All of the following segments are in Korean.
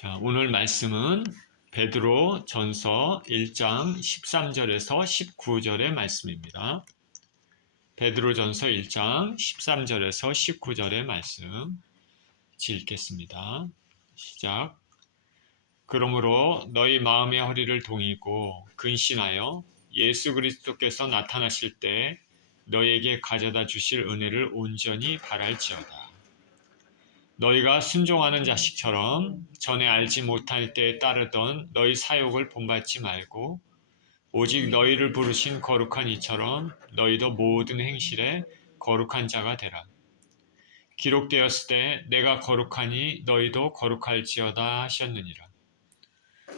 자, 오늘 말씀은 베드로 전서 1장 13절에서 19절의 말씀입니다. 베드로 전서 1장 13절에서 19절의 말씀 읽겠습니다. 시작. 그러므로 너희 마음의 허리를 동이고 근신하여 예수 그리스도께서 나타나실 때 너희에게 가져다 주실 은혜를 온전히 바랄지어다. 너희가 순종하는 자식처럼 전에 알지 못할 때에 따르던 너희 사욕을 본받지 말고 오직 너희를 부르신 거룩한 이처럼 너희도 모든 행실에 거룩한 자가 되라. 기록되었을 때 내가 거룩하니 너희도 거룩할지어다 하셨느니라.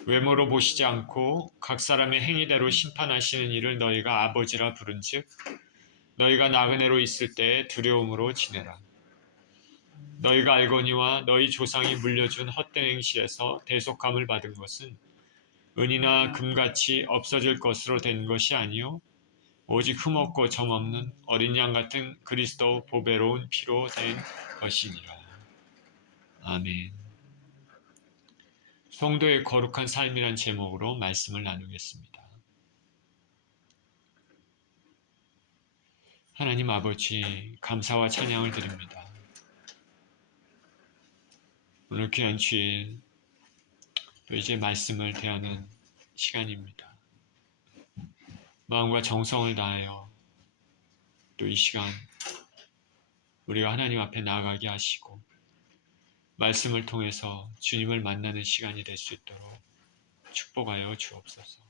외모로 보시지 않고 각 사람의 행위대로 심판하시는 이를 너희가 아버지라 부른즉 너희가 나그네로 있을 때에 두려움으로 지내라. 너희가 알거니와 너희 조상이 물려준 헛된 행실에서 대속함을 받은 것은 은이나 금같이 없어질 것으로 된 것이 아니요 오직 흠없고 점없는 어린 양 같은 그리스도 보배로운 피로 된 것이니라. 아멘. 성도의 거룩한 삶이란 제목으로 말씀을 나누겠습니다. 하나님 아버지, 감사와 찬양을 드립니다. 오늘 귀한 주일 또 이제 말씀을 대하는 시간입니다. 마음과 정성을 다하여 또 이 시간 우리가 하나님 앞에 나아가게 하시고 말씀을 통해서 주님을 만나는 시간이 될 수 있도록 축복하여 주옵소서.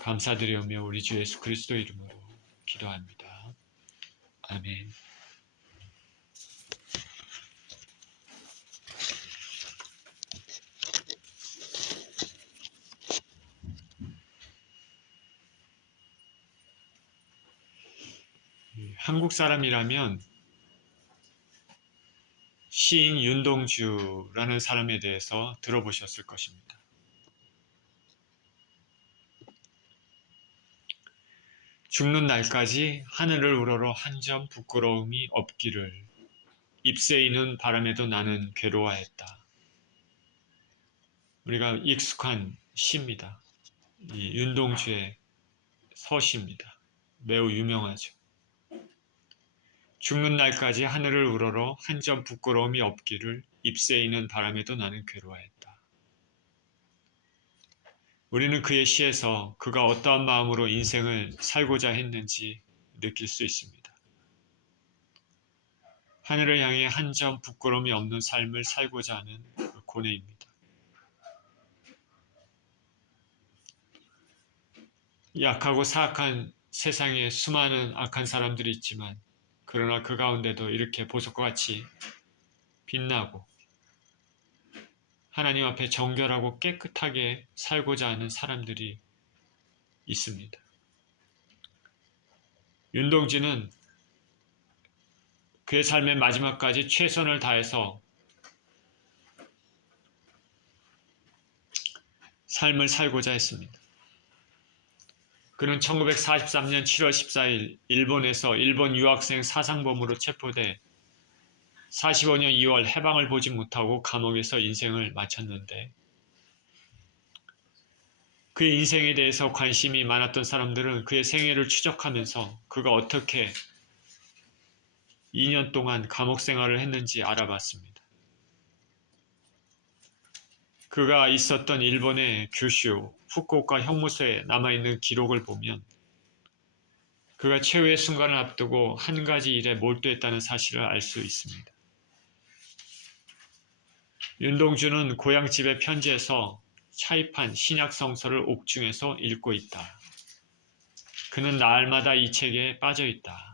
감사드리오며 우리 주 예수 그리스도 이름으로 기도합니다. 아멘. 한국 사람이라면 시인 윤동주라는 사람에 대해서 들어보셨을 것입니다. 죽는 날까지 하늘을 우러러 한 점 부끄러움이 없기를 잎새이는 바람에도 나는 괴로워했다. 우리가 익숙한 시입니다. 이 윤동주의 서시입니다. 매우 유명하죠. 죽는 날까지 하늘을 우러러 한 점 부끄러움이 없기를 잎새이는 바람에도 나는 괴로워했다. 우리는 그의 시에서 그가 어떠한 마음으로 인생을 살고자 했는지 느낄 수 있습니다. 하늘을 향해 한 점 부끄러움이 없는 삶을 살고자 하는 그 고뇌입니다. 약하고 사악한 세상에 수많은 악한 사람들이 있지만 그러나 그 가운데도 이렇게 보석과 같이 빛나고 하나님 앞에 정결하고 깨끗하게 살고자 하는 사람들이 있습니다. 윤동주는 그의 삶의 마지막까지 최선을 다해서 삶을 살고자 했습니다. 그는 1943년 7월 14일 일본에서 일본 유학생 사상범으로 체포돼 45년 2월 해방을 보지 못하고 감옥에서 인생을 마쳤는데 그의 인생에 대해서 관심이 많았던 사람들은 그의 생애를 추적하면서 그가 어떻게 2년 동안 감옥 생활을 했는지 알아봤습니다. 그가 있었던 일본의 규슈, 후쿠오카 형무소에 남아있는 기록을 보면 그가 최후의 순간을 앞두고 한 가지 일에 몰두했다는 사실을 알 수 있습니다. 윤동주는 고향집의 편지에서 차입한 신약 성서를 옥중에서 읽고 있다. 그는 날마다 이 책에 빠져 있다.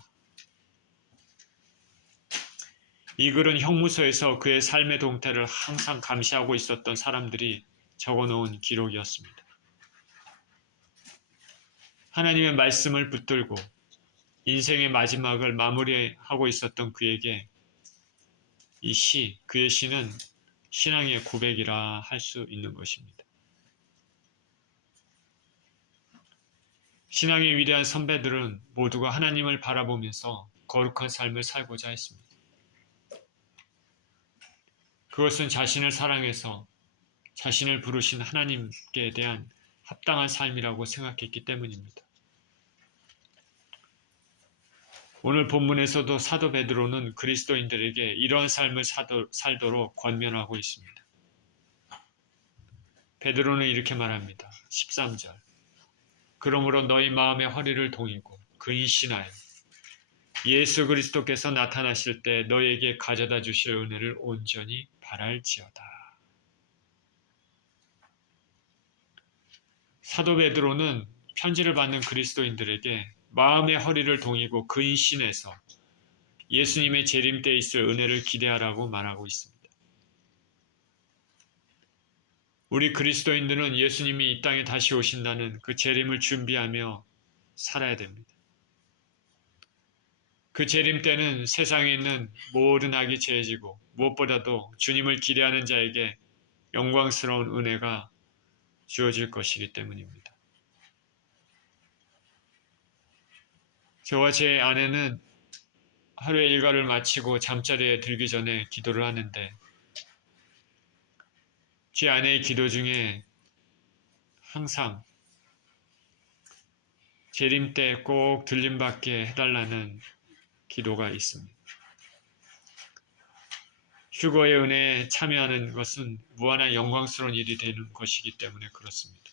이 글은 형무소에서 그의 삶의 동태를 항상 감시하고 있었던 사람들이 적어놓은 기록이었습니다. 하나님의 말씀을 붙들고 인생의 마지막을 마무리하고 있었던 그에게 이 시, 그의 시는 신앙의 고백이라 할 수 있는 것입니다. 신앙의 위대한 선배들은 모두가 하나님을 바라보면서 거룩한 삶을 살고자 했습니다. 그것은 자신을 사랑해서 자신을 부르신 하나님께 대한 합당한 삶이라고 생각했기 때문입니다. 오늘 본문에서도 사도 베드로는 그리스도인들에게 이러한 삶을 살도록 권면하고 있습니다. 베드로는 이렇게 말합니다. 13절. 그러므로 너희 마음의 허리를 동이고 근신하여 예수 그리스도께서 나타나실 때 너희에게 가져다 주실 은혜를 온전히 바랄지어다. 사도 베드로는 편지를 받는 그리스도인들에게 마음의 허리를 동이고 근신해서 예수님의 재림 때 있을 은혜를 기대하라고 말하고 있습니다. 우리 그리스도인들은 예수님이 이 땅에 다시 오신다는 그 재림을 준비하며 살아야 됩니다. 그 재림 때는 세상에 있는 모든 악이 제해지고 무엇보다도 주님을 기대하는 자에게 영광스러운 은혜가 주어질 것이기 때문입니다. 저와 제 아내는 하루의 일과를 마치고 잠자리에 들기 전에 기도를 하는데 제 아내의 기도 중에 항상 재림 때 꼭 들림받게 해달라는 기도가 있습니다. 휴거의 은혜에 참여하는 것은 무한한 영광스러운 일이 되는 것이기 때문에 그렇습니다.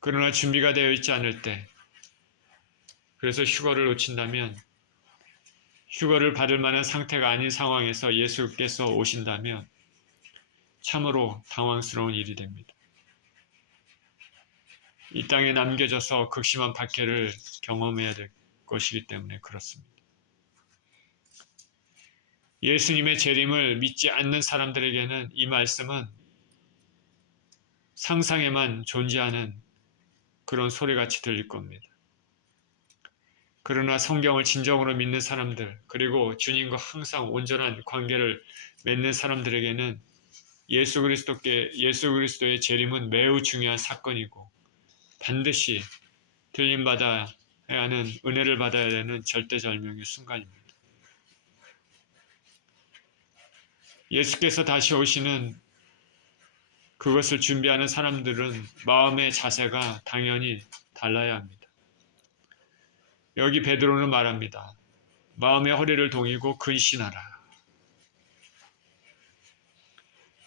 그러나 준비가 되어 있지 않을 때, 그래서 휴거를 놓친다면, 휴거를 받을 만한 상태가 아닌 상황에서 예수께서 오신다면 참으로 당황스러운 일이 됩니다. 이 땅에 남겨져서 극심한 박해를 경험해야 될 것이기 때문에 그렇습니다. 예수님의 재림을 믿지 않는 사람들에게는 이 말씀은 상상에만 존재하는 그런 소리같이 들릴 겁니다. 그러나 성경을 진정으로 믿는 사람들, 그리고 주님과 항상 온전한 관계를 맺는 사람들에게는 예수 그리스도의 재림은 매우 중요한 사건이고 반드시 들림받아야 하는 은혜를 받아야 되는 절대절명의 순간입니다. 예수께서 다시 오시는 그것을 준비하는 사람들은 마음의 자세가 당연히 달라야 합니다. 여기 베드로는 말합니다. 마음의 허리를 동이고 근신하라.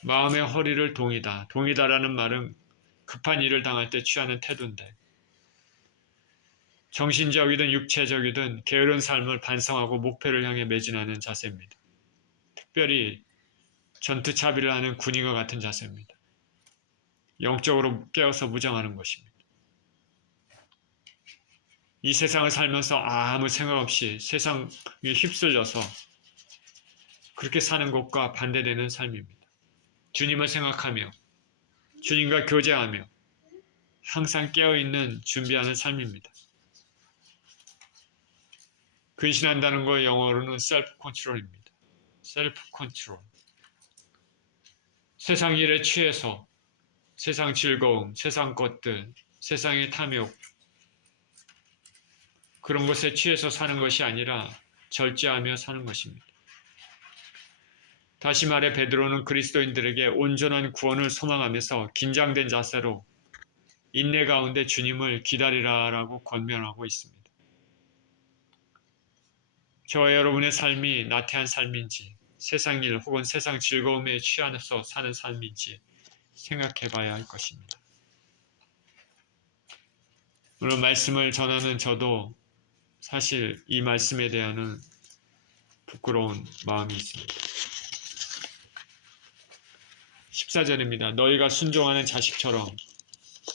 마음의 허리를 동이다. 동이다라는 말은 급한 일을 당할 때 취하는 태도인데 정신적이든 육체적이든 게으른 삶을 반성하고 목표를 향해 매진하는 자세입니다. 특별히 전투차비를 하는 군인과 같은 자세입니다. 영적으로 깨어서 무장하는 것입니다. 이 세상을 살면서 아무 생각 없이 세상에 휩쓸려서 그렇게 사는 것과 반대되는 삶입니다. 주님을 생각하며 주님과 교제하며 항상 깨어있는 준비하는 삶입니다. 근신한다는 거 영어로는 셀프 컨트롤입니다. 셀프 컨트롤. 세상 일에 취해서 세상 즐거움, 세상 것들, 세상의 탐욕 그런 것에 취해서 사는 것이 아니라 절제하며 사는 것입니다. 다시 말해 베드로는 그리스도인들에게 온전한 구원을 소망하면서 긴장된 자세로 인내 가운데 주님을 기다리라라고 권면하고 있습니다. 저와 여러분의 삶이 나태한 삶인지 세상 일 혹은 세상 즐거움에 취해서 사는 삶인지 생각해 봐야 할 것입니다. 물론 말씀을 전하는 저도 사실 이 말씀에 대한 부끄러운 마음이 있습니다. 14절입니다. 너희가 순종하는 자식처럼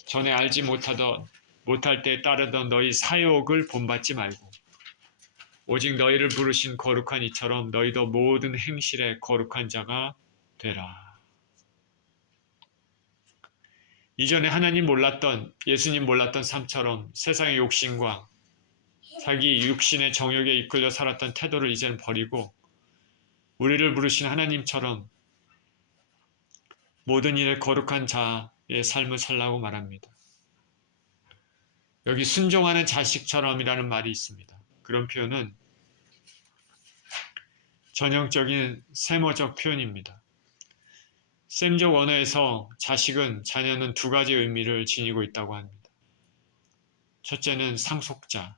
전에 알지 못할 때 따르던 너희 사욕을 본받지 말고 오직 너희를 부르신 거룩한 이처럼 너희도 모든 행실에 거룩한 자가 되라. 이전에 하나님 몰랐던 예수님 몰랐던 삶처럼 세상의 욕심과 자기 육신의 정욕에 이끌려 살았던 태도를 이제는 버리고 우리를 부르신 하나님처럼 모든 일에 거룩한 자의 삶을 살라고 말합니다. 여기 순종하는 자식처럼이라는 말이 있습니다. 그런 표현은 전형적인 세모적 표현입니다. 셈적 언어에서 자식은, 자녀는 두 가지 의미를 지니고 있다고 합니다. 첫째는 상속자,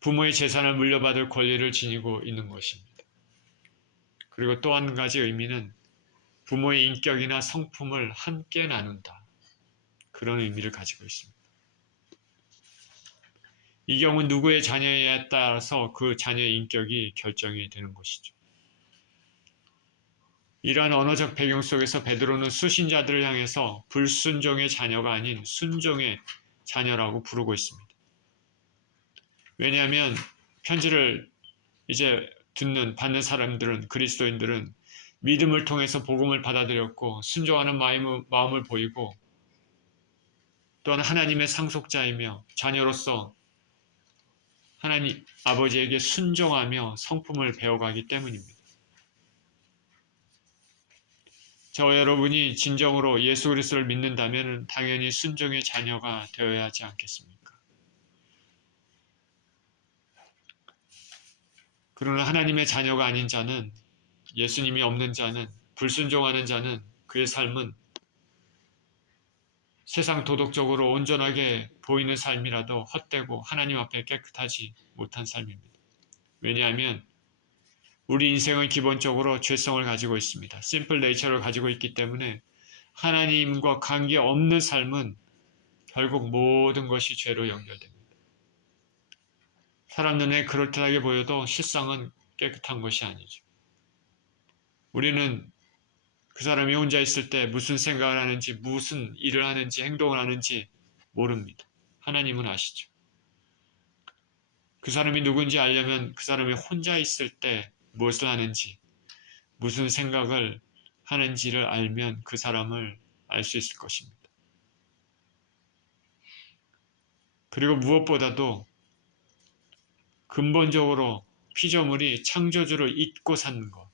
부모의 재산을 물려받을 권리를 지니고 있는 것입니다. 그리고 또 한 가지 의미는 부모의 인격이나 성품을 함께 나눈다. 그런 의미를 가지고 있습니다. 이 경우 누구의 자녀에 따라서 그 자녀의 인격이 결정이 되는 것이죠. 이러한 언어적 배경 속에서 베드로는 수신자들을 향해서 불순종의 자녀가 아닌 순종의 자녀라고 부르고 있습니다. 왜냐하면 편지를 이제 받는 사람들은, 그리스도인들은 믿음을 통해서 복음을 받아들였고 순종하는 마음을 보이고 또한 하나님의 상속자이며 자녀로서 하나님 아버지에게 순종하며 성품을 배워가기 때문입니다. 저와 여러분이 진정으로 예수 그리스도를 믿는다면 당연히 순종의 자녀가 되어야 하지 않겠습니까? 그러나 하나님의 자녀가 아닌 자는, 예수님이 없는 자는, 불순종하는 자는 그의 삶은 세상 도덕적으로 온전하게 보이는 삶이라도 헛되고 하나님 앞에 깨끗하지 못한 삶입니다. 왜냐하면 우리 인생은 기본적으로 죄성을 가지고 있습니다. 심플 네이처를 가지고 있기 때문에 하나님과 관계없는 삶은 결국 모든 것이 죄로 연결됩니다. 사람 눈에 그럴듯하게 보여도 실상은 깨끗한 것이 아니죠. 우리는 그 사람이 혼자 있을 때 무슨 생각을 하는지, 무슨 일을 하는지, 행동을 하는지 모릅니다. 하나님은 아시죠. 그 사람이 누군지 알려면 그 사람이 혼자 있을 때 무엇을 하는지, 무슨 생각을 하는지를 알면 그 사람을 알 수 있을 것입니다. 그리고 무엇보다도 근본적으로 피조물이 창조주를 잊고 사는 것,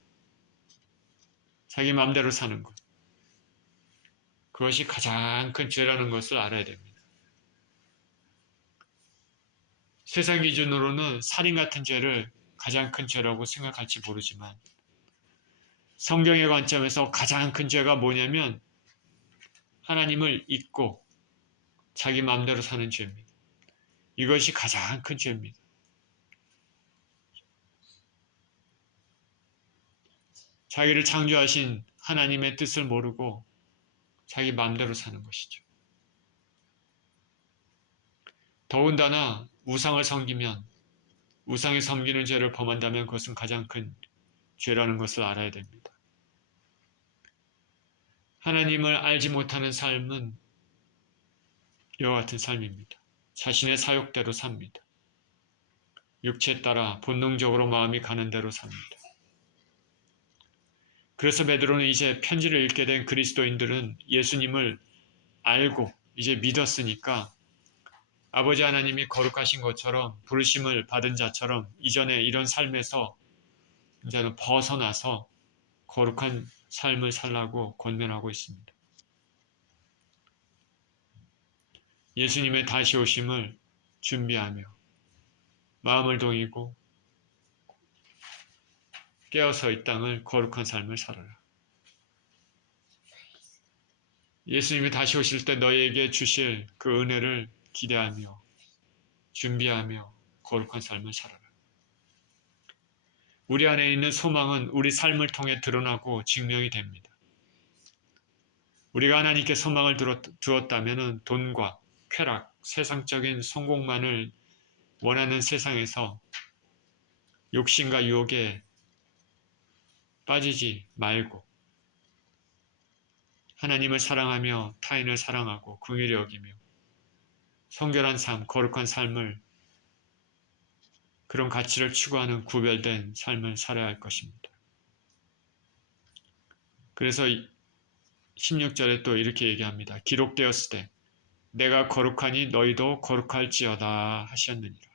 자기 마음대로 사는 것, 그것이 가장 큰 죄라는 것을 알아야 됩니다. 세상 기준으로는 살인 같은 죄를 가장 큰 죄라고 생각할지 모르지만 성경의 관점에서 가장 큰 죄가 뭐냐면 하나님을 잊고 자기 마음대로 사는 죄입니다. 이것이 가장 큰 죄입니다. 자기를 창조하신 하나님의 뜻을 모르고 자기 마음대로 사는 것이죠. 더군다나 우상을 섬기면, 우상에 섬기는 죄를 범한다면 그것은 가장 큰 죄라는 것을 알아야 됩니다. 하나님을 알지 못하는 삶은 이와 같은 삶입니다. 자신의 사욕대로 삽니다. 육체에 따라 본능적으로 마음이 가는 대로 삽니다. 그래서 베드로는 이제 편지를 읽게 된 그리스도인들은 예수님을 알고 이제 믿었으니까 아버지 하나님이 거룩하신 것처럼, 부르심을 받은 자처럼 이전에 이런 삶에서 이제는 벗어나서 거룩한 삶을 살라고 권면하고 있습니다. 예수님의 다시 오심을 준비하며 마음을 동이고 깨어서 이 땅을 거룩한 삶을 살아라. 예수님이 다시 오실 때 너희에게 주실 그 은혜를 기대하며 준비하며 거룩한 삶을 살아라. 우리 안에 있는 소망은 우리 삶을 통해 드러나고 증명이 됩니다. 우리가 하나님께 소망을 두었다면 돈과 쾌락, 세상적인 성공만을 원하는 세상에서 욕심과 유혹에 빠지지 말고 하나님을 사랑하며 타인을 사랑하고 긍휼히 여기며 성결한 삶, 거룩한 삶을, 그런 가치를 추구하는 구별된 삶을 살아야 할 것입니다. 그래서 16절에 또 이렇게 얘기합니다. 기록되었으되 내가 거룩하니 너희도 거룩할지어다 하셨느니라.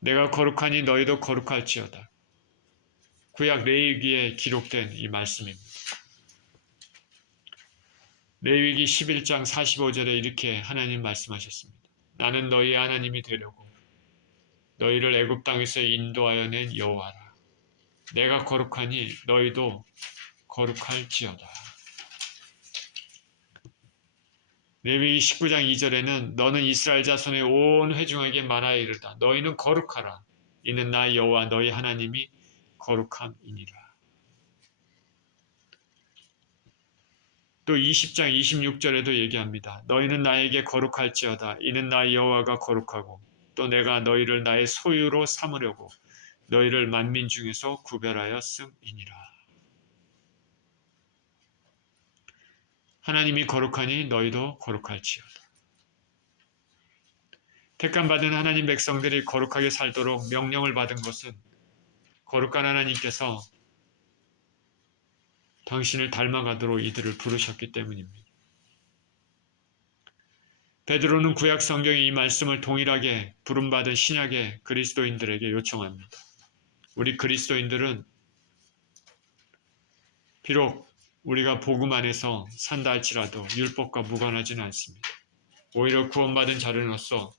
내가 거룩하니 너희도 거룩할지어다. 구약 레위기에 기록된 이 말씀입니다. 레위기 11장 45절에 이렇게 하나님 말씀하셨습니다. 나는 너희의 하나님이 되려고 너희를 애굽 땅에서 인도하여 낸 여호와라. 내가 거룩하니 너희도 거룩할지어다. 레위기 19장 2절에는 너는 이스라엘 자손의 온 회중에게 말하여 이르다. 너희는 거룩하라. 이는 나 여호와 너희 하나님이 거룩함이니라. 또 20장 26절에도 얘기합니다. 너희는 나에게 거룩할지어다. 이는 나 여호와가 거룩하고 또 내가 너희를 나의 소유로 삼으려고 너희를 만민 중에서 구별하여 씀이니라. 하나님이 거룩하니 너희도 거룩할지어다. 택감받은 하나님 백성들이 거룩하게 살도록 명령을 받은 것은 거룩한 하나님께서 당신을 닮아가도록 이들을 부르셨기 때문입니다. 베드로는 구약 성경의 이 말씀을 동일하게 부름받은 신약의 그리스도인들에게 요청합니다. 우리 그리스도인들은 비록 우리가 복음 안에서 산다 할지라도 율법과 무관하지는 않습니다. 오히려 구원받은 자로서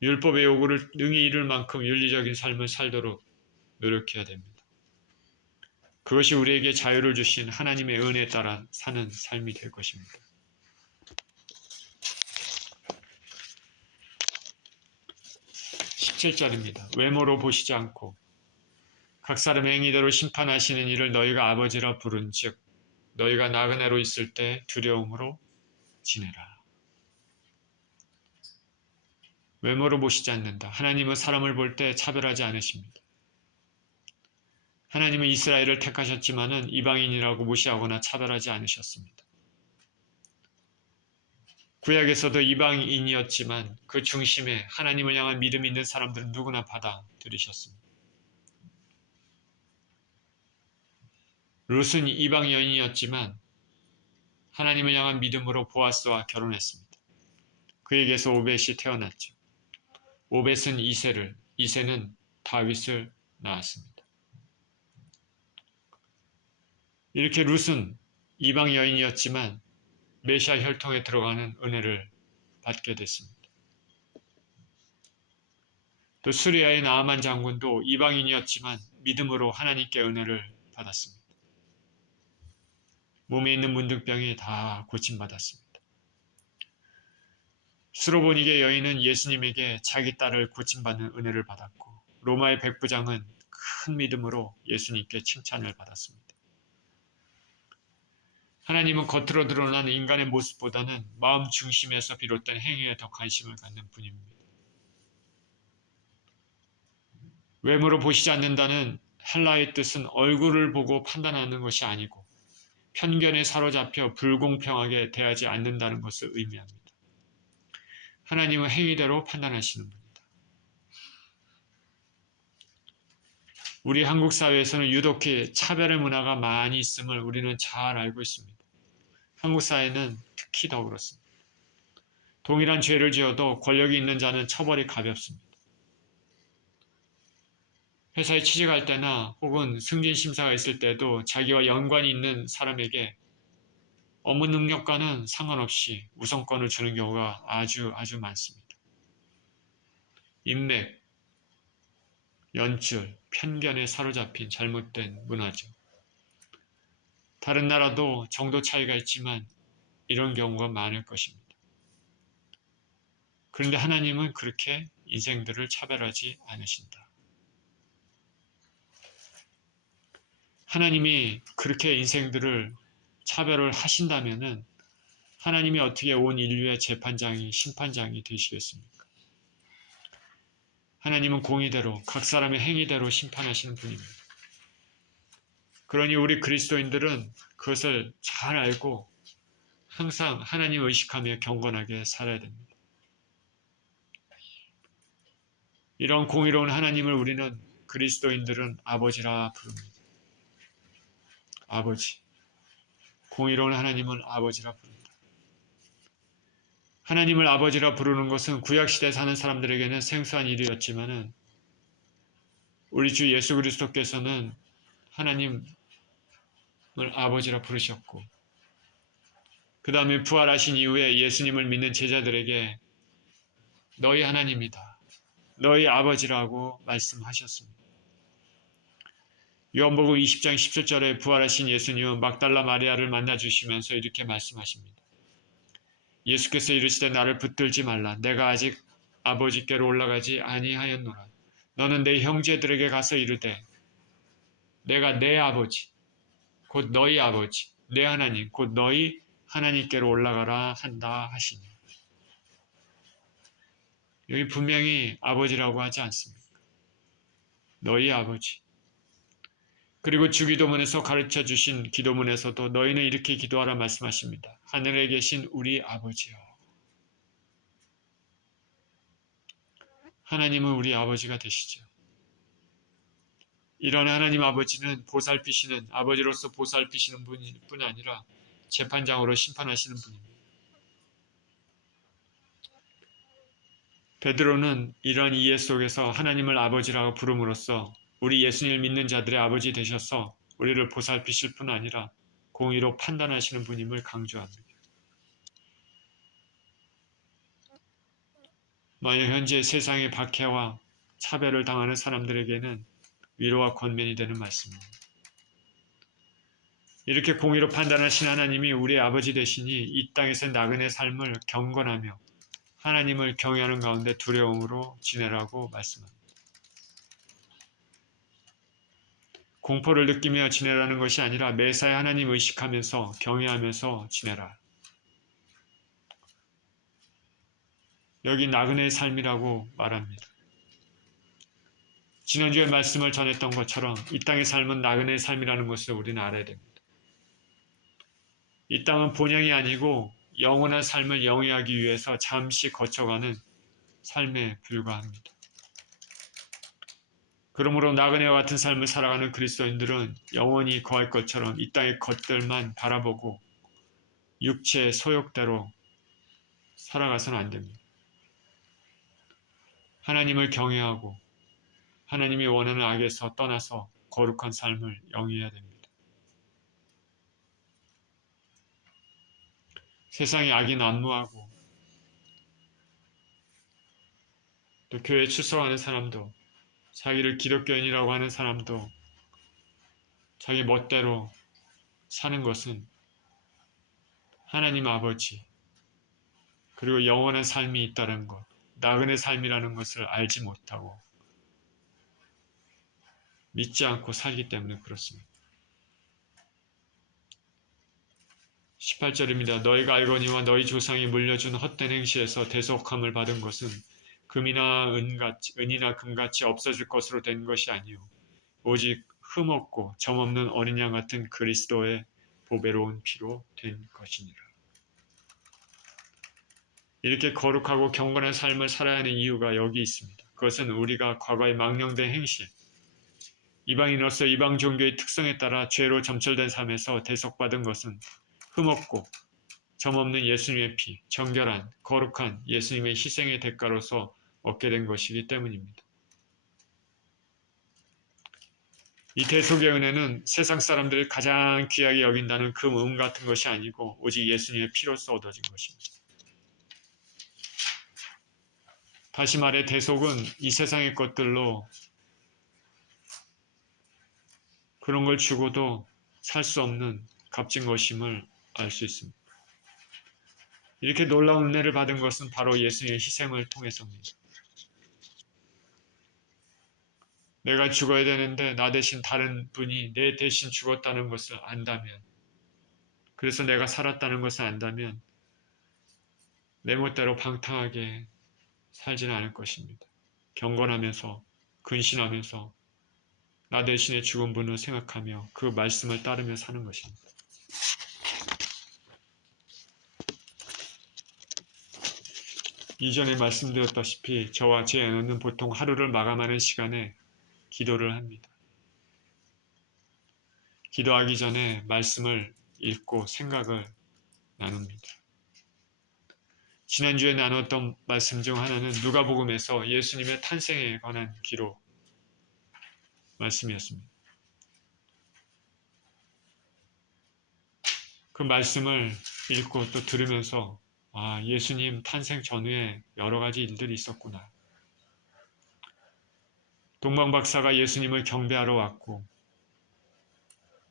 율법의 요구를 능히 이룰 만큼 윤리적인 삶을 살도록 노력해야 됩니다. 그것이 우리에게 자유를 주신 하나님의 은혜에 따라 사는 삶이 될 것입니다. 17절입니다. 외모로 보시지 않고 각 사람의 행위대로 심판하시는 이를 너희가 아버지라 부른즉 너희가 나그네로 있을 때 두려움으로 지내라. 외모로 보시지 않는다. 하나님은 사람을 볼 때 차별하지 않으십니다. 하나님은 이스라엘을 택하셨지만은 이방인이라고 무시하거나 차별하지 않으셨습니다. 구약에서도 이방인이었지만 그 중심에 하나님을 향한 믿음 있는 사람들은 누구나 받아들이셨습니다. 룻은 이방 여인이었지만 하나님을 향한 믿음으로 보아스와 결혼했습니다. 그에게서 오벳이 태어났죠. 오벳은 이새는 다윗을 낳았습니다. 이렇게 룻은 이방 여인이었지만 메시아 혈통에 들어가는 은혜를 받게 됐습니다. 또 수리아의 나아만 장군도 이방인이었지만 믿음으로 하나님께 은혜를 받았습니다. 몸에 있는 문둥병이 다 고침받았습니다. 스로보니게 여인은 예수님에게 자기 딸을 고침받는 은혜를 받았고 로마의 백부장은 큰 믿음으로 예수님께 칭찬을 받았습니다. 하나님은 겉으로 드러나는 인간의 모습보다는 마음 중심에서 비롯된 행위에 더 관심을 갖는 분입니다. 외모로 보시지 않는다는 헬라의 뜻은 얼굴을 보고 판단하는 것이 아니고 편견에 사로잡혀 불공평하게 대하지 않는다는 것을 의미합니다. 하나님은 행위대로 판단하시는 분입니다. 우리 한국 사회에서는 유독히 차별의 문화가 많이 있음을 우리는 잘 알고 있습니다. 한국 사회는 특히 더 그렇습니다. 동일한 죄를 지어도 권력이 있는 자는 처벌이 가볍습니다. 회사에 취직할 때나 혹은 승진 심사가 있을 때도 자기와 연관이 있는 사람에게 업무 능력과는 상관없이 우선권을 주는 경우가 아주 많습니다. 인맥, 연출, 편견에 사로잡힌 잘못된 문화죠. 다른 나라도 정도 차이가 있지만 이런 경우가 많을 것입니다. 그런데 하나님은 그렇게 인생들을 차별하지 않으신다. 하나님이 그렇게 인생들을 차별을 하신다면은 하나님이 어떻게 온 인류의 재판장이 심판장이 되시겠습니까? 하나님은 공의대로 각 사람의 행위대로 심판하시는 분입니다. 그러니 우리 그리스도인들은 그것을 잘 알고 항상 하나님 의식하며 경건하게 살아야 됩니다. 이런 공의로운 하나님을 우리는 그리스도인들은 아버지라 부릅니다. 아버지. 공의로운 하나님은 아버지라 부릅니다. 하나님을 아버지라 부르는 것은 구약시대에 사는 사람들에게는 생소한 일이었지만은 우리 주 예수 그리스도께서는 하나님을 아버지라 부르셨고 그 다음에 부활하신 이후에 예수님을 믿는 제자들에게 너희 하나님이다. 너희 아버지라고 말씀하셨습니다. 요한복음 20장 17절에 부활하신 예수님은 막달라 마리아를 만나주시면서 이렇게 말씀하십니다. 예수께서 이르시되 나를 붙들지 말라. 내가 아직 아버지께로 올라가지 아니하였노라. 너는 내 형제들에게 가서 이르되 내가 내 아버지 곧 너희 아버지 내 하나님 곧 너희 하나님께로 올라가라 한다 하시니. 여기 분명히 아버지라고 하지 않습니까? 너희 아버지. 그리고 주기도문에서 가르쳐 주신 기도문에서도 너희는 이렇게 기도하라 말씀하십니다. 하늘에 계신 우리 아버지여. 하나님은 우리 아버지가 되시죠. 이런 하나님 아버지는 보살피시는 아버지로서 보살피시는 분뿐 아니라 재판장으로 심판하시는 분입니다. 베드로는 이런 이해 속에서 하나님을 아버지라고 부름으로써 우리 예수님을 믿는 자들의 아버지 되셔서 우리를 보살피실 뿐 아니라 공의로 판단하시는 분임을 강조합니다. 만약 현재 세상의 박해와 차별을 당하는 사람들에게는 위로와 권면이 되는 말씀입니다. 이렇게 공의로 판단하신 하나님이 우리의 아버지 되시니 이 땅에서 나그네 삶을 경건하며 하나님을 경외하는 가운데 두려움으로 지내라고 말씀합니다. 공포를 느끼며 지내라는 것이 아니라 매사에 하나님 의식하면서 경외하면서 지내라. 여기 나그네의 삶이라고 말합니다. 지난주에 말씀을 전했던 것처럼 이 땅의 삶은 나그네의 삶이라는 것을 우리는 알아야 됩니다. 이 땅은 본향이 아니고 영원한 삶을 영위하기 위해서 잠시 거쳐가는 삶에 불과합니다. 그러므로 나그네와 같은 삶을 살아가는 그리스도인들은 영원히 거할 것처럼 이 땅의 것들만 바라보고 육체의 소욕대로 살아가서는 안 됩니다. 하나님을 경외하고 하나님이 원하는 악에서 떠나서 거룩한 삶을 영위해야 됩니다. 세상의 악이 난무하고 또 교회에 출석하는 사람도 자기를 기독교인이라고 하는 사람도 자기 멋대로 사는 것은 하나님 아버지 그리고 영원한 삶이 있다는 것, 나그네 삶이라는 것을 알지 못하고 믿지 않고 살기 때문에 그렇습니다. 18절입니다. 너희가 알거니와 너희 조상이 물려준 헛된 행실에서 대속함을 받은 것은 은이나 금같이 없어질 것으로 된 것이 아니요 오직 흠없고 점없는 어린 양 같은 그리스도의 보배로운 피로 된 것이니라. 이렇게 거룩하고 경건한 삶을 살아야 하는 이유가 여기 있습니다. 그것은 우리가 과거에 망령된 행실, 이방인으로서 이방 종교의 특성에 따라 죄로 점철된 삶에서 대속받은 것은 흠없고 점없는 예수님의 피, 정결한 거룩한 예수님의 희생의 대가로서 얻게 된 것이기 때문입니다. 이 대속의 은혜는 세상 사람들이 가장 귀하게 여긴다는 금 같은 것이 아니고 오직 예수님의 피로서 얻어진 것입니다. 다시 말해 대속은 이 세상의 것들로 그런 걸 주고도 살 수 없는 값진 것임을 알 수 있습니다. 이렇게 놀라운 은혜를 받은 것은 바로 예수님의 희생을 통해서입니다. 내가 죽어야 되는데 나 대신 다른 분이 내 대신 죽었다는 것을 안다면, 그래서 내가 살았다는 것을 안다면 내 멋대로 방탕하게 살지는 않을 것입니다. 경건하면서 근신하면서 나 대신에 죽은 분을 생각하며 그 말씀을 따르며 사는 것입니다. 이전에 말씀드렸다시피 저와 제 아내는 보통 하루를 마감하는 시간에 기도를 합니다. 기도하기 전에 말씀을 읽고 생각을 나눕니다. 지난주에 나눴던 말씀 중 하나는 누가복음에서 예수님의 탄생에 관한 기록 말씀이었습니다. 그 말씀을 읽고 또 들으면서 예수님 탄생 전후에 여러 가지 일들이 있었구나. 동방박사가 예수님을 경배하러 왔고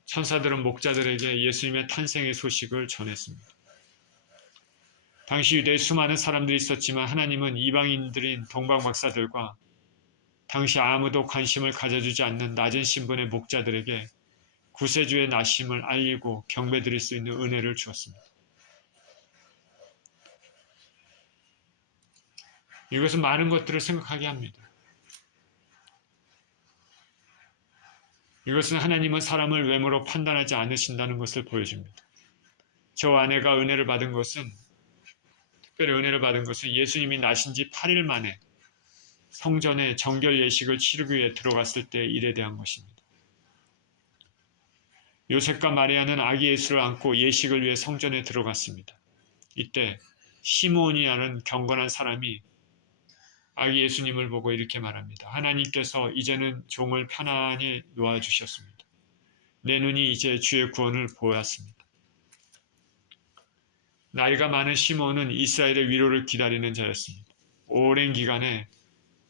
천사들은 목자들에게 예수님의 탄생의 소식을 전했습니다. 당시 유대에 수많은 사람들이 있었지만 하나님은 이방인들인 동방박사들과 당시 아무도 관심을 가져주지 않는 낮은 신분의 목자들에게 구세주의 나심을 알리고 경배드릴 수 있는 은혜를 주었습니다. 이것은 많은 것들을 생각하게 합니다. 이것은 하나님은 사람을 외모로 판단하지 않으신다는 것을 보여줍니다. 저 아내가 은혜를 받은 것은, 특별히 은혜를 받은 것은 예수님이 나신 지 8일 만에 성전에 정결 예식을 치르기 위해 들어갔을 때의 일에 대한 것입니다. 요셉과 마리아는 아기 예수를 안고 예식을 위해 성전에 들어갔습니다. 이때 시므온이라는 경건한 사람이 아기 예수님을 보고 이렇게 말합니다. 하나님께서 이제는 종을 편안히 놓아주셨습니다. 내 눈이 이제 주의 구원을 보았습니다. 나이가 많은 시므온은 이스라엘의 위로를 기다리는 자였습니다. 오랜 기간에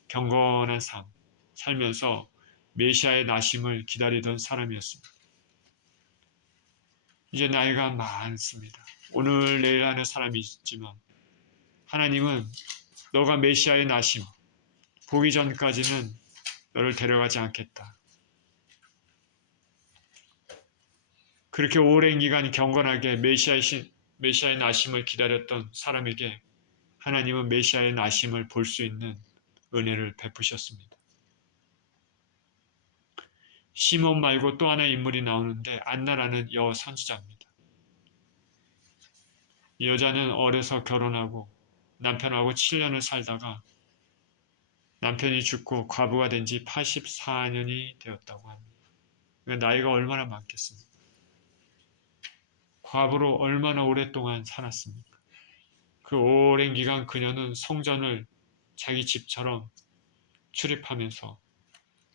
경건한 삶, 살면서 메시아의 나심을 기다리던 사람이었습니다. 이제 나이가 많습니다. 오늘 내일 하는 사람이 있지만 하나님은 너가 메시아의 나심 보기 전까지는 너를 데려가지 않겠다. 그렇게 오랜 기간 경건하게 메시아의 나심을 기다렸던 사람에게 하나님은 메시아의 나심을 볼 수 있는 은혜를 베푸셨습니다. 시몬 말고 또 하나의 인물이 나오는데 안나라는 여선지자입니다. 이 여자는 어려서 결혼하고 남편하고 7년을 살다가 남편이 죽고 과부가 된 지 84년이 되었다고 합니다. 그러니까 나이가 얼마나 많겠습니까? 과부로 얼마나 오랫동안 살았습니까? 그 오랜 기간 그녀는 성전을 자기 집처럼 출입하면서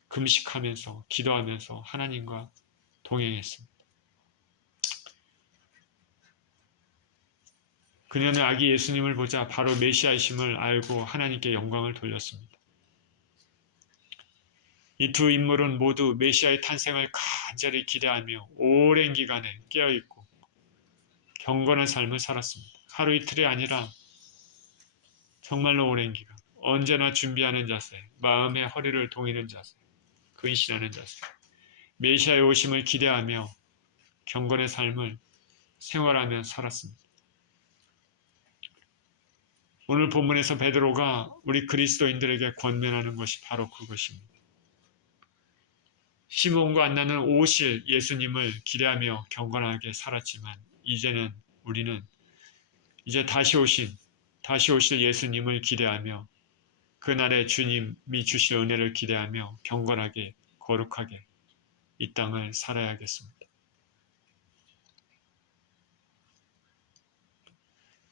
금식하면서 기도하면서 하나님과 동행했습니다. 그녀는 아기 예수님을 보자 바로 메시아이심을 알고 하나님께 영광을 돌렸습니다. 이 두 인물은 모두 메시아의 탄생을 간절히 기대하며 오랜 기간에 깨어있고 경건한 삶을 살았습니다. 하루 이틀이 아니라 정말로 오랜 기간, 언제나 준비하는 자세, 마음의 허리를 동이는 자세, 근신하는 자세, 메시아의 오심을 기대하며 경건의 삶을 생활하며 살았습니다. 오늘 본문에서 베드로가 우리 그리스도인들에게 권면하는 것이 바로 그것입니다. 시몬과 안나는 오실 예수님을 기대하며 경건하게 살았지만 이제는 우리는 이제 다시 오실 예수님을 기대하며 그날의 주님이 주실 은혜를 기대하며 경건하게 거룩하게 이 땅을 살아야겠습니다.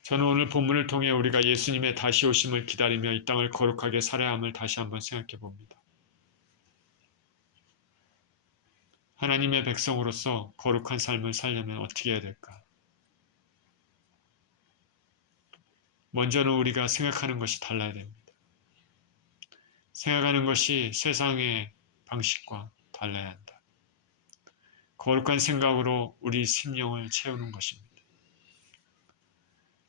저는 오늘 본문을 통해 우리가 예수님의 다시 오심을 기다리며 이 땅을 거룩하게 살아야 함을 다시 한번 생각해 봅니다. 하나님의 백성으로서 거룩한 삶을 살려면 어떻게 해야 될까? 먼저는 우리가 생각하는 것이 달라야 됩니다. 생각하는 것이 세상의 방식과 달라야 한다. 거룩한 생각으로 우리 심령을 채우는 것입니다.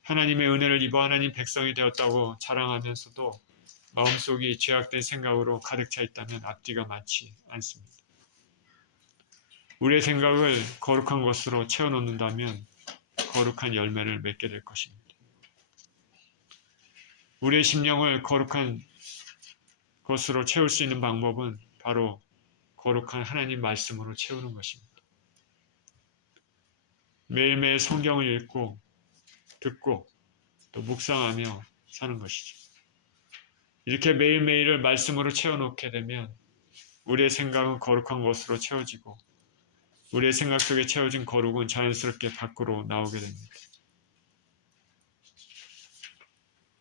하나님의 은혜를 입어 하나님 백성이 되었다고 자랑하면서도 마음속이 죄악된 생각으로 가득 차 있다면 앞뒤가 맞지 않습니다. 우리의 생각을 거룩한 것으로 채워놓는다면 거룩한 열매를 맺게 될 것입니다. 우리의 심령을 거룩한 것으로 채울 수 있는 방법은 바로 거룩한 하나님 말씀으로 채우는 것입니다. 매일매일 성경을 읽고 듣고 또 묵상하며 사는 것이죠. 이렇게 매일매일을 말씀으로 채워놓게 되면 우리의 생각은 거룩한 것으로 채워지고 우리의 생각 속에 채워진 거룩은 자연스럽게 밖으로 나오게 됩니다.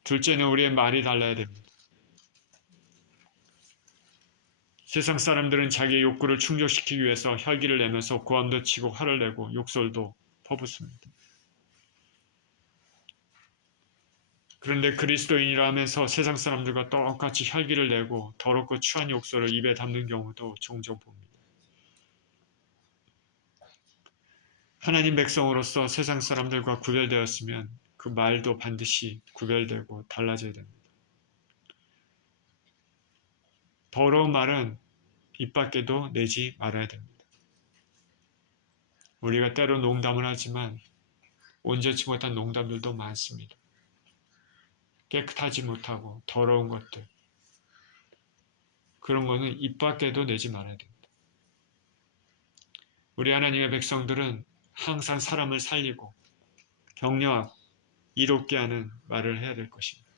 둘째는 우리의 말이 달라야 됩니다. 세상 사람들은 자기의 욕구를 충족시키기 위해서 혈기를 내면서 고함도 치고 화를 내고 욕설도 퍼붓습니다. 그런데 그리스도인이라 하면서 세상 사람들과 똑같이 혈기를 내고 더럽고 추한 욕설을 입에 담는 경우도 종종 봅니다. 하나님 백성으로서 세상 사람들과 구별되었으면 그 말도 반드시 구별되고 달라져야 됩니다. 더러운 말은 입 밖에도 내지 말아야 됩니다. 우리가 때로 농담을 하지만 온전치 못한 농담들도 많습니다. 깨끗하지 못하고 더러운 것들, 그런 거는 입 밖에도 내지 말아야 됩니다. 우리 하나님의 백성들은 항상 사람을 살리고 격려하고 이롭게 하는 말을 해야 될 것입니다.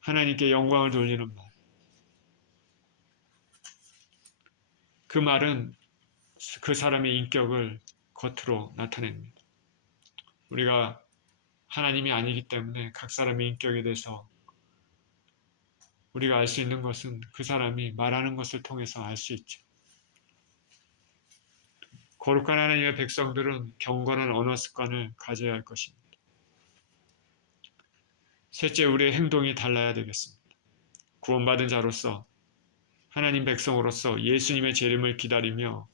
하나님께 영광을 돌리는 말. 그 말은 그 사람의 인격을 겉으로 나타냅니다. 우리가 하나님이 아니기 때문에 각 사람의 인격에 대해서 우리가 알 수 있는 것은 그 사람이 말하는 것을 통해서 알 수 있죠. 거룩한 하나님의 백성들은 경건한 언어 습관을 가져야 할 것입니다. 셋째, 우리의 행동이 달라야 되겠습니다. 구원받은 자로서 하나님 백성으로서 예수님의 재림을 기다리며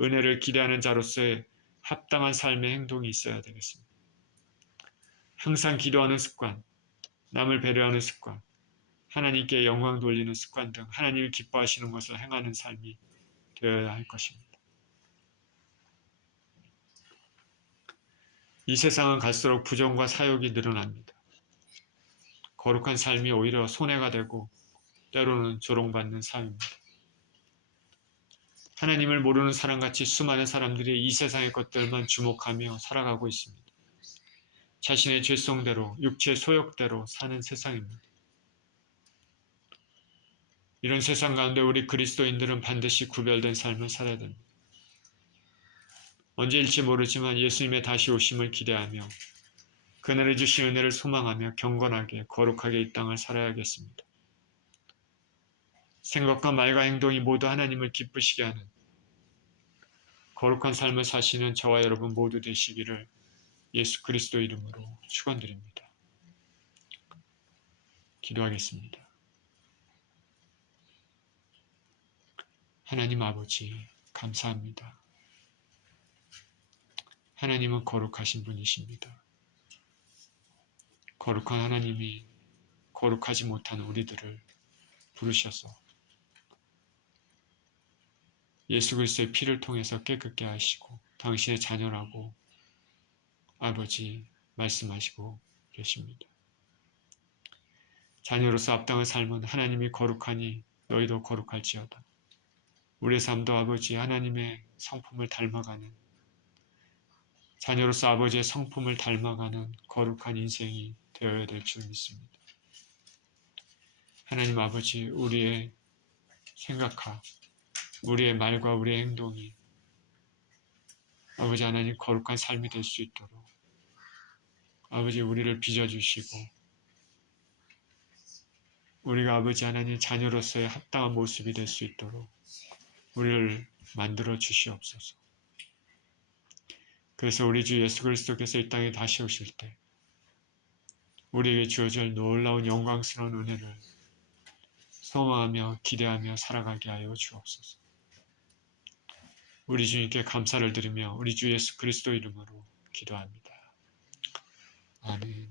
은혜를 기대하는 자로서의 합당한 삶의 행동이 있어야 되겠습니다. 항상 기도하는 습관, 남을 배려하는 습관, 하나님께 영광 돌리는 습관 등 하나님을 기뻐하시는 것을 행하는 삶이 되어야 할 것입니다. 이 세상은 갈수록 부정과 사욕이 늘어납니다. 거룩한 삶이 오히려 손해가 되고 때로는 조롱받는 삶입니다. 하나님을 모르는 사람같이 수많은 사람들이 이 세상의 것들만 주목하며 살아가고 있습니다. 자신의 죄성대로, 육체의 소욕대로 사는 세상입니다. 이런 세상 가운데 우리 그리스도인들은 반드시 구별된 삶을 살아야 됩니다. 언제일지 모르지만 예수님의 다시 오심을 기대하며 그날에 주신 은혜를 소망하며 경건하게 거룩하게 이 땅을 살아야겠습니다. 생각과 말과 행동이 모두 하나님을 기쁘시게 하는 거룩한 삶을 사시는 저와 여러분 모두 되시기를 예수 그리스도 이름으로 축원드립니다. 기도하겠습니다. 하나님 아버지 감사합니다. 하나님은 거룩하신 분이십니다. 거룩한 하나님이 거룩하지 못한 우리들을 부르셔서 예수 그리스도의 피를 통해서 깨끗게 하시고 당신의 자녀라고 아버지 말씀하시고 계십니다. 자녀로서 합당한 삶은 하나님이 거룩하니 너희도 거룩할지어다. 우리의 삶도 아버지 하나님의 성품을 닮아가는 자녀로서 아버지의 성품을 닮아가는 거룩한 인생이 되어야 될 줄 믿습니다. 하나님 아버지 우리의 생각과 우리의 말과 우리의 행동이 아버지 하나님 거룩한 삶이 될 수 있도록 아버지 우리를 빚어주시고 우리가 아버지 하나님 자녀로서의 합당한 모습이 될 수 있도록 우리를 만들어 주시옵소서. 그래서 우리 주 예수 그리스도께서 이 땅에 다시 오실 때 우리에게 주어질 놀라운 영광스러운 은혜를 소망하며 기대하며 살아가게 하여 주옵소서. 우리 주님께 감사를 드리며 우리 주 예수 그리스도 이름으로 기도합니다. 아멘.